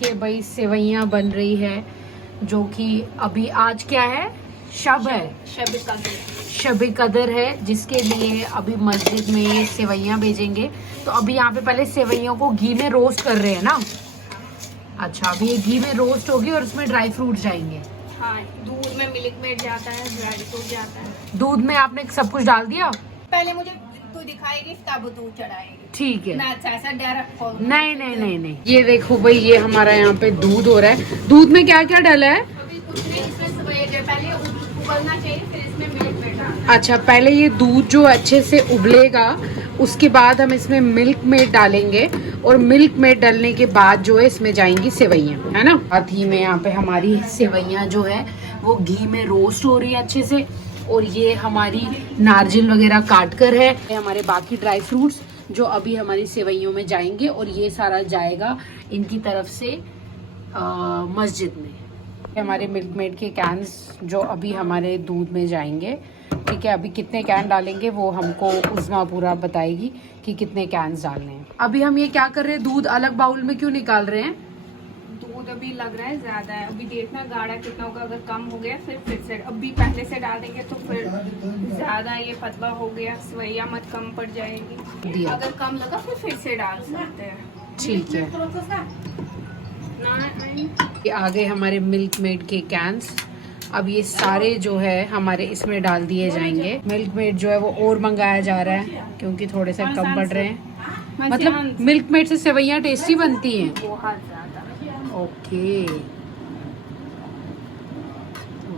देखिए भाई सेवइयाँ बन रही है, जो कि अभी आज क्या है, शब है, शब कदर है, जिसके लिए अभी मस्जिद में ये सेवइयाँ भेजेंगे। तो अभी यहाँ पे पहले सेवइयों को घी में रोस्ट कर रहे हैं ना। अच्छा, अभी ये घी में रोस्ट होगी और उसमें ड्राई फ्रूट जाएंगे। हाँ, दूध में मिल्क मेड जाता है, ड्राई फ्रूट जाता है। दूध में आपने सब कुछ डाल दिया? पहले मुझे तू दिखाएगी तब तू चढ़ाएगी। ठीक है। मैं ऐसा डायरेक्ट नहीं नहीं नहीं नहीं, ये देखो भाई, ये हमारा यहाँ पे दूध हो रहा है। दूध में क्या क्या डाला है? अभी कुछ नहीं, इसमें पहले उबलना चाहिए, फिर इसमें मिल्क मेड डालना। अच्छा, पहले ये दूध जो अच्छे से उबलेगा, उसके बाद हम इसमें मिल्क मेड डालेंगे, और मिल्क मेड डालने के बाद जो है इसमें जाएंगी सेवइयाँ, है ना। साथ ही में यहाँ पे हमारी सेवइयाँ जो है वो घी में रोस्ट हो रही है अच्छे से, और ये हमारी नारियल वगैरह काट कर है, हमारे बाकी ड्राई फ्रूट्स जो अभी हमारी सेवइयों में जाएंगे, और ये सारा जाएगा इनकी तरफ से मस्जिद में। हमारे मिल्क मेड के कैन्स जो अभी हमारे दूध में जाएंगे, ठीक है। अभी कितने कैन डालेंगे वो हमको उस्मा पूरा बताएगी कि कितने कैन्स डालने हैं। अभी हम ये क्या कर रहे हैं, दूध अलग बाउल में क्यों निकाल रहे हैं? दूध अभी लग रहा है ज्यादा है, अभी देखना गाढ़ा कितना होगा, अगर कम हो गया फिर से, अभी पहले से डाल देंगे तो फिर ज्यादा ये पतला हो गया, सेवइयाँ मत कम पड़ जाएगी। अगर कम लगा फिर से डाल सकते हैं। ठीक है। ये आ गए हमारे मिल्क मेड के कैंस। अब ये सारे जो है हमारे इसमें डाल दिए जाएंगे। मिल्क मेड जो है वो और मंगाया जा रहा है क्योंकि थोड़े से कम पड़ रहे हैं। मतलब मिल्क मेड से सेवइयाँ टेस्टी बनती हैं बहुत ज्यादा। ओके,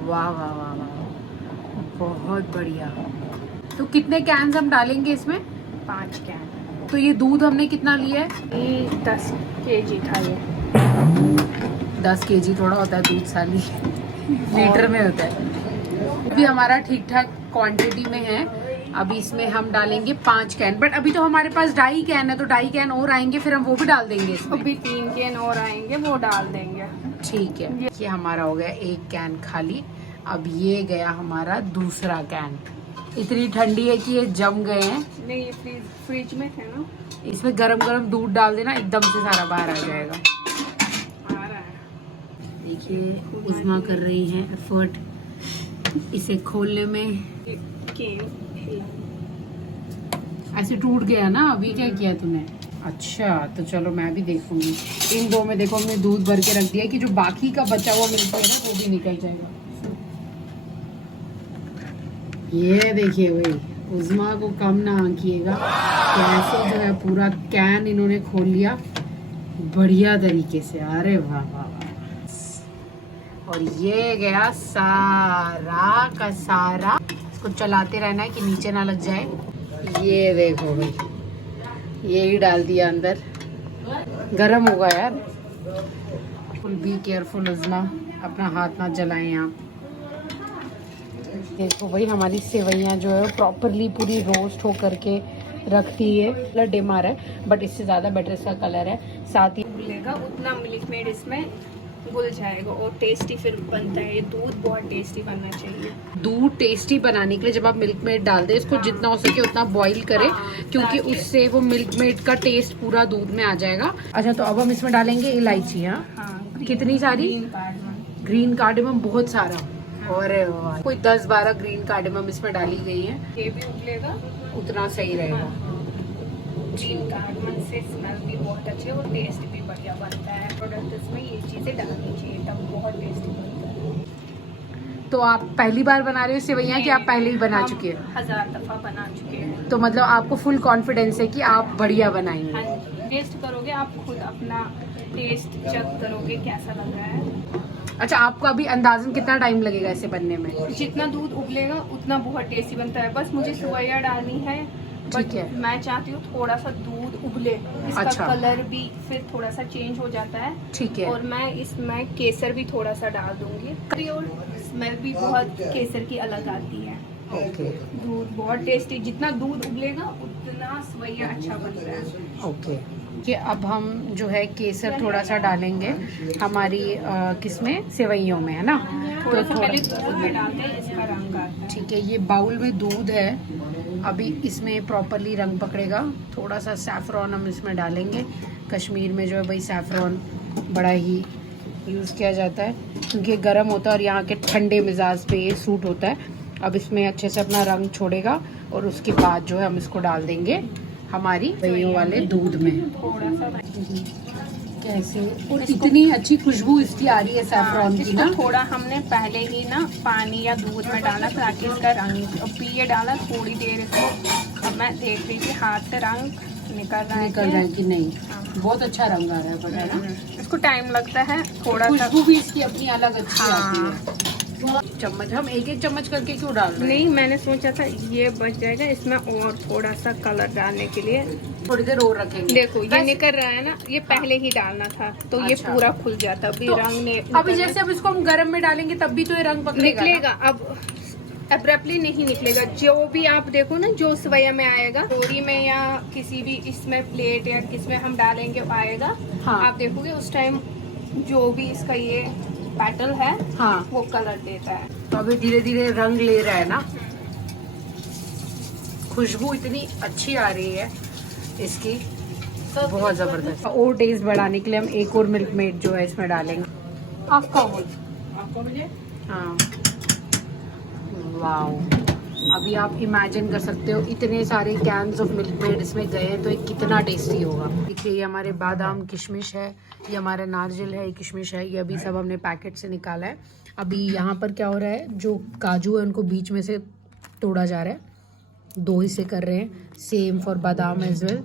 वाह वाह वाह वाह, बहुत बढ़िया। तो कितने कैन्स हम डालेंगे इसमें? 5 कैन। तो ये दूध हमने कितना लिया है? ये 10 kg था। ये 10 kg थोड़ा होता है दूध साली, लीटर में होता है। अभी हमारा ठीक ठाक क्वांटिटी में है। अभी इसमें हम डालेंगे 5 कैन, बट अभी तो हमारे पास 2.5 कैन है, तो 2.5 कैन और आएंगे, फिर हम वो भी डाल देंगे इसमें। अभी 3 कैन और आएंगे, वो डाल देंगे। ठीक है। ये हमारा हो गया 1 कैन खाली। अब ये गया हमारा दूसरा कैन। इतनी ठंडी है कि ये जम गए हैं। नहीं, ये फ्रिज में थे ना। इसमें गरम गरम दूध डाल देना, एकदम से सारा बाहर आ जाएगा। आ रहा है। देखिए उस्मा कर रही हैं एफर्ट इसे खोलने में। ऐसे टूट गया ना, अभी क्या किया तूने? अच्छा, तो चलो मैं भी देखूंगी। इन 2 में देखो हमने दूध भर के रख दिया कि जो बाकी का बचा हुआ मिल्क है ना वो भी निकल जाएगा। ये देखिए भाई, उस्मा को कम ना आंकिएगा, कैसे जो है पूरा कैन इन्होंने खोल लिया बढ़िया तरीके से। अरे वाह वाह वाह। और ये गया सारा का सारा। इसको चलाते रहना है कि नीचे ना लग जाए। ये देखो भाई, यही डाल दिया अंदर। गरम होगा यार, फुल बी केयरफुल उस्मा, अपना हाथ ना जलाएं आप। देखो भाई, हमारी सेवइयाँ जो है प्रॉपरली पूरी रोस्ट हो करके रखती है। कलर डिम आ रहा है बट इससे ज़्यादा बेटर इसका कलर है। साथ ही उबलेगा उतना मिल्क मेड इसमें घुल जाएगा और टेस्टी फिर बनता है। ये दूध बहुत टेस्टी बनना चाहिए। दूध टेस्टी बनाने के लिए जब आप मिल्क मेड डाल दें, इसको जितना हो सके उतना बॉईल करें, क्योंकि उससे वो मिल्क मेड का टेस्ट पूरा दूध में आ जाएगा। अच्छा, तो अब हम इसमें डालेंगे इलायची। हाँ, कितनी सारी? ग्रीन कार्डेमम बहुत सारा। और कोई 10-12 ग्रीन कार्डेमम इसमें डाली गई है। ये भी उबलेगा उतना सही रहेगा। ग्रीन कार्डेमम से स्मेल भी बहुत अच्छी है और टेस्ट भी बढ़िया बनता है। प्रोडक्ट इसमें ये चीज़ें डालनी चाहिए, तब बहुत टेस्टी बनता है। तो आप पहली बार बना रहे हो सेवइयाँ कि आप पहले ही बना चुके हैं? 1000 दफ़ा बना चुके हैं। तो मतलब आपको फुल कॉन्फिडेंस है कि आप बढ़िया बनाएंगे? हाँ जी, टेस्ट करोगे आप खुद, अपना टेस्ट चेक करोगे कैसा लग रहा है। अच्छा, आपको अभी अंदाजन कितना टाइम लगेगा इसे बनने में? जितना दूध उबलेगा उतना बहुत टेस्टी बनता है। बस मुझे सेवइयाँ डालनी है। ठीक है। मैं चाहती हूँ थोड़ा सा दूध उबले, इसका अच्छा। कलर भी फिर थोड़ा सा चेंज हो जाता है। ठीक है। और मैं इसमें केसर भी थोड़ा सा डाल दूंगी और स्मेल भी बहुत केसर की अलग आती है। ओके। दूध बहुत टेस्टी, जितना दूध उबलेगा उतना सेवइयाँ अच्छा बनता है। ओके, कि अब हम जो है केसर थोड़ा सा डालेंगे हमारी किसमें, सेवइयों में, है ना। थोड़ा सा पहले दूध में डालते हैं, इसका रंग आता है। ठीक है, ये बाउल में दूध है, अभी इसमें प्रॉपरली रंग पकड़ेगा। थोड़ा सा सैफरॉन हम इसमें डालेंगे। कश्मीर में जो है भाई सैफरॉन बड़ा ही यूज़ किया जाता है क्योंकि ये गर्म होता है और यहाँ के ठंडे मिजाज पे ये सूट होता है। अब इसमें अच्छे से अपना रंग छोड़ेगा और उसके बाद जो है हम इसको डाल देंगे हमारी सेवइयों वाले दूध में। थोड़ा सा कैसे, और इतनी अच्छी खुशबू इसकी आ रही है सैफरॉन की ना। थोड़ा हमने पहले ही ना पानी या दूध में डाला ताकि इसका रंग, अब ये डाला थोड़ी देर इसको। अब मैं देख रही थी हाथ से रंग निकल रहा है कि नहीं। बहुत अच्छा रंग आ रहा है, पता है ना। इसको टाइम लगता है थोड़ा सा। खुशबू भी इसकी अपनी अलग अच्छी आती है। चम्मच हम एक चम्मच करके क्यों डाल रहे हैं? नहीं, मैंने सोचा था ये बच जाएगा, इसमें और थोड़ा सा कलर डालने के लिए थोड़ी देर और रखेंगे। देखो ये निकल रहा है ना, ये पहले ही डालना था तो ये पूरा खुल जाता। अभी तो रंग ने अभी जैसे अब इसको हम गरम में डालेंगे तब भी तो ये रंग पकड़ेगा निकलेगा। अब एब्रप्टली नहीं निकलेगा। जो भी आप देखो ना, जो सवैया में आएगा, बोरी में या किसी भी इसमें प्लेट या किसमें हम डालेंगे आएगा। हाँ। आप देखोगे उस टाइम जो भी इसका ये बैटल है, हाँ, वो कलर देता है। तो अभी धीरे धीरे रंग ले रहा है ना। खुशबू इतनी अच्छी आ रही है इसकी, बहुत जबरदस्त। और टेस्ट बढ़ाने के लिए हम एक और मिल्क मेड जो है इसमें डालेंगे। आपका मुझे हाँ, वाओ। अभी आप इमेजिन कर सकते हो इतने सारे कैन्स ऑफ मिल्क मेड इसमें गए हैं तो ये कितना टेस्टी होगा। देखिए ये हमारे बादाम किशमिश है, ये हमारा नारियल है, ये किशमिश है, ये अभी सब हमने पैकेट से निकाला है। अभी यहाँ पर क्या हो रहा है, जो काजू है उनको बीच में से तोड़ा जा रहा है, 2 हिस्से कर रहे हैं। सेम फॉर बादाम एज वेल,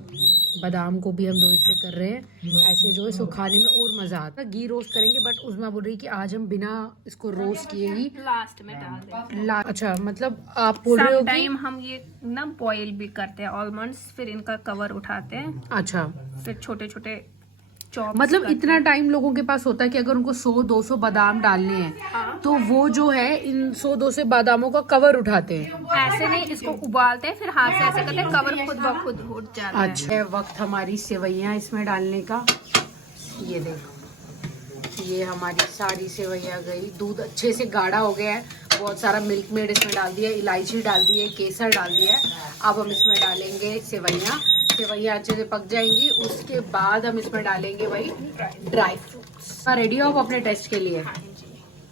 बादाम को भी हम 2 हिस्से कर रहे हैं। ऐसे जो है इसको खाने में और मज़ा आता है। घी रोस्ट करेंगे बट उसमें बोल रही कि आज हम बिना इसको रोस्ट किए ही लास्ट में डाल देंगे। अच्छा, मतलब आप बोल रहे हो कि टाइम हम ये ना बॉईल भी करते हैं ऑलमंड्स, फिर इनका कवर उठाते हैं, अच्छा, फिर छोटे छोटे चॉप। मतलब इतना टाइम लोगों के पास होता है कि अगर उनको 100-200 बादाम डालने हैं, हाँ। तो वो जो है इन 100-200 बादामों का कवर उठाते हैं। ऐसे नहीं, इसको उबालते हैं, फिर हाथ से ऐसे करते हैं, कवर खुद ब खुद उठ जाता है। अच्छा, वक्त हमारी सेवइयाँ इसमें डालने का। ये देखो, ये हमारी सारी सेवइयाँ गई। दूध अच्छे से गाढ़ा हो गया है, बहुत सारा मिल्क मेड इसमें डाल दिया, इलायची डाल दी है, केसर डाल दिया है। अब हम इसमें डालेंगे सेवइयाँ। सेवइयाँ अच्छे से पक जाएंगी, उसके बाद हम इसमें डालेंगे भाई ड्राई फ्रूट्स। रेडी हो आप अपने टेस्ट के लिए?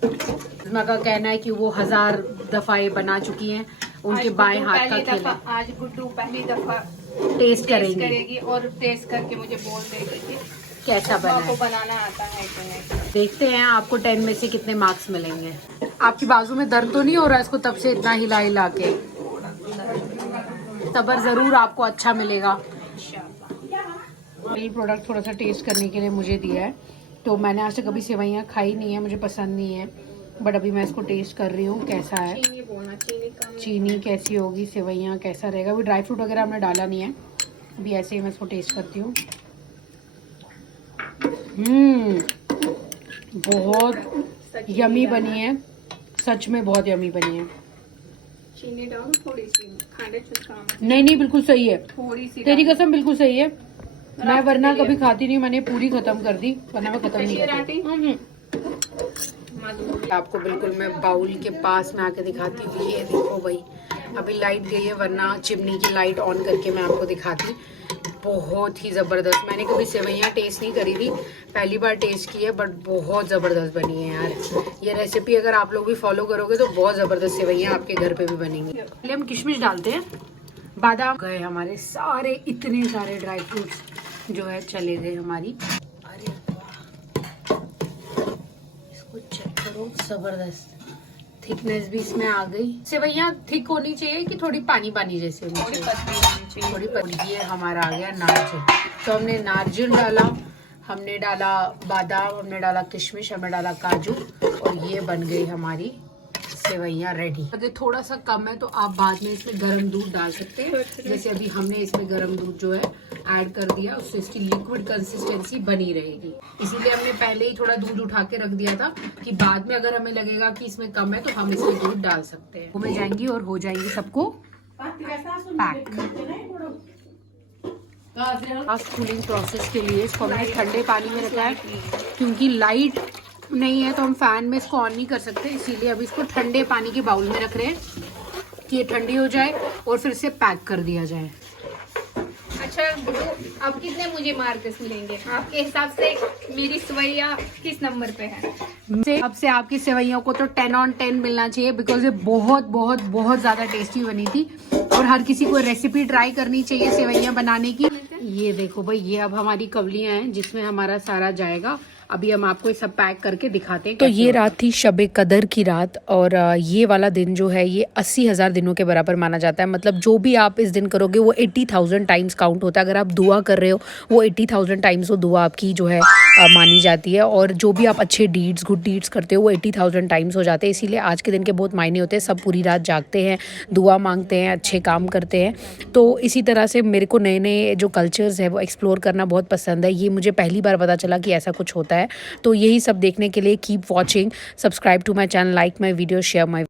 का कहना है कि वो 1000 दफा ये बना चुकी हैं, उनके बाएं हाथ का खेल है। आज गुड्डू पहली दफा टेस्ट करेंगी और टेस्ट करके मुझे बोल देगी कि कैसा बना है। आपको बनाना आता है कि नहीं। देखते हैं आपको 10 में से कितने मार्क्स मिलेंगे। आपकी बाजू में दर्द तो नहीं हो रहा है इसको तब से इतना हिला हिला के? सब्र जरूर आपको अच्छा मिलेगा। ये प्रोडक्ट थोड़ा सा टेस्ट करने के लिए मुझे दिया है, तो मैंने आज तक कभी सेवइयाँ खाई नहीं है, मुझे पसंद नहीं है, बट अभी मैं इसको टेस्ट कर रही हूँ कैसा है। चीनी कैसी होगी, सेवइयाँ कैसा रहेगा। अभी ड्राई फ्रूट वगैरह हमने डाला नहीं है, अभी ऐसे ही मैं इसको टेस्ट करती हूँ। बहुत यमी बनी है, सच में बहुत यमी बनी है। चीनी डालो थोड़ी सी, खाने नहीं बिल्कुल सही है, थोड़ी सी तेरी कसम बिल्कुल सही है। मैं वरना कभी खाती नहीं, मैंने पूरी खत्म कर दी, वरना मैं खत्म नहीं करती। आपको बिल्कुल मैं बाउल के पास में आके दिखाती थी। ये देखो भाई, अभी लाइट गई है, वरना चिमनी की लाइट ऑन करके मैं आपको दिखाती। बहुत ही ज़बरदस्त। मैंने कभी सेवइयाँ टेस्ट नहीं करी थी, पहली बार टेस्ट की है, बट बहुत ज़बरदस्त बनी है यार। ये रेसिपी अगर आप लोग भी फॉलो करोगे तो बहुत ज़बरदस्त सेवइयाँ आपके घर पे भी बनेंगी। पहले हम किशमिश डालते हैं, बादाम गए हमारे सारे, इतने सारे ड्राई फ्रूट्स जो है चले गए हमारी। अरे वाह, इसको चेक करो, ज़बरदस्त थिकनेस भी इसमें आ गई। सेवइयाँ थिक होनी चाहिए कि थोड़ी पानी पानी जैसे होनी चाहिए? थोड़ी पतली। ये हमारा आ गया नारियल। तो हमने नारियल डाला, हमने डाला बादाम, हमने डाला किशमिश, हमने डाला काजू, और ये बन गई हमारी सेवइयाँ रेडी। अगर थोड़ा सा कम है तो आप बाद में इसमें गर्म दूध डाल सकते हैं, जैसे अभी हमने इसमें गर्म दूध जो है ऐड कर दिया, उससे इसकी लिक्विड कंसिस्टेंसी बनी रहेगी। इसीलिए हमने पहले ही थोड़ा दूध उठा के रख दिया था कि बाद में अगर हमें लगेगा कि इसमें कम है तो हम इसमें दूध डाल सकते हैं। वो में जाएंगी और हो जाएंगी सबको पैक। फास्ट कूलिंग प्रोसेस के लिए इसको हमने ठंडे पानी में रखा है, क्योंकि लाइट नहीं है तो हम फैन में इसको ऑन नहीं कर सकते, इसीलिए अभी इसको ठंडे पानी के बाउल में रख रहे हैं कि ये ठंडी हो जाए और फिर इसे पैक कर दिया जाए। अच्छा, अब कितने मुझे मार्क्स मिलेंगे आपके हिसाब से? मेरी सवैया किस नंबर पे है? अब से आपकी सेवइयों को तो 10 on 10 मिलना चाहिए, बिकॉज ये बहुत बहुत बहुत ज़्यादा टेस्टी बनी थी और हर किसी को रेसिपी ट्राई करनी चाहिए सेवइयाँ बनाने की। ये देखो भाई, ये अब हमारी कवलियाँ हैं जिसमें हमारा सारा जाएगा। अभी हम आपको ये सब पैक करके दिखाते हैं। तो ये रात थी शब-ए कदर की रात, और ये वाला दिन जो है ये 80,000 दिनों के बराबर माना जाता है। मतलब जो भी आप इस दिन करोगे वो 80,000 टाइम्स काउंट होता है। अगर आप दुआ कर रहे हो वो 80,000 टाइम्स वो दुआ आपकी जो है मानी जाती है, और जो भी आप अच्छे डीड्स, गुड डीड्स करते हो वो 80,000 टाइम्स हो जाते हैं। इसीलिए आज के दिन के बहुत मायने होते हैं। सब पूरी रात जागते हैं, दुआ मांगते हैं, अच्छे काम करते हैं। तो इसी तरह से मेरे को नए नए जो कल्चर्स है वो एक्सप्लोर करना बहुत पसंद है। ये मुझे पहली बार पता चला कि ऐसा कुछ होता है। तो यही सब देखने के लिए keep watching, subscribe to my channel, like my video, share my